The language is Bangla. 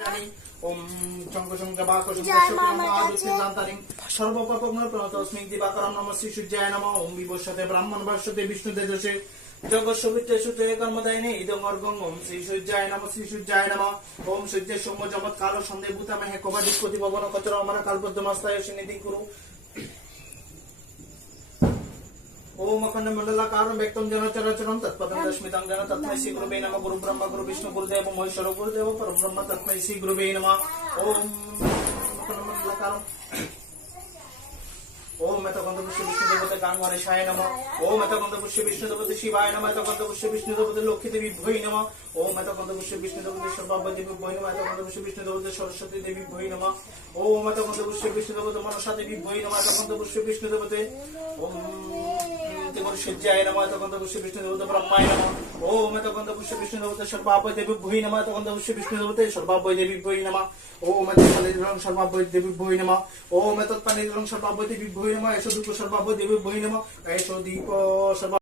ওম সর্বপাপগ্নপ্রণতস্মিং দিবাকরং নমঃ শ্রী সূর্যায় নমঃ। ওম বিভস্যতে ব্রাহ্মণ ভাষ্যতে বিষ্ণু তেজসে জগৎসবিত্রে সুতে কর্মদায়িনে ইদং অর্ঘং। ওম শ্রী সূর্যায় নমঃ শ্রী সূর্যায় নমঃ। ওম সূর্যের সৌম্য জগৎ কালো সন্ধে ভূতামহে কবাদিক প্রতিভবন কচর অমরা কালবদ্ধমাস্তায় সিনিধিং কুরু। ओम अखंड मंडलाकारं व्यक्तं जन चराचरं तत्पदं दशमितं जन तस्मै श्री गुरुवे नमः। गुरु ब्रह्मा गुरु विष्णु गुरुदेव महेश्वर गुरुदेव परब्रह्म तस्मै श्री गुरुवे नमः। ओम अखंड मंडलाकारं ओम एतगंध पुष्य विष्णु देवते गांगवारेशाय नमः। ओम एतगंध पुष्य विष्णु देवते शिवाय नमः। एतगंध पुष्य विष्णु देवते लक्ष्मी देवी भोई नमः। ओम एतगंध पुष्य विष्णु देवते सर्वाभ्य देवी भोई नमः। एतगंध पुष्य विष्णु देवते सरस्वती देवी भोई नमः। ओम एतगंध पुष्य विष्णु देवते मनसा देवी भोई नमः। एतगंध पुष्य विष्णु देवते ओम सূর্যায় নমঃ। এতগন্ধ পুষ্য বিষ্ণু দেবতে ব্রহ্মায় নমঃ। ওম এতগন্ধ পুষ্য বিষ্ণু দেবতে সর্বাভ্য দেবী ভূই নমঃ। এতগন্ধ পুষ্য বিষ্ণু দেবতে সর্বাভ্য দেবী ভূই নমঃ। ওম এতৎপানিরং সর্বাভ্য দেবী ভূই নমঃ। ওম এতৎপানিরং সর্বাভ্য দেবী ভূই নমঃ। এষো দীপ সর্বাভ্য দেবী ভূই নমঃ। এষো দীপ সর্ব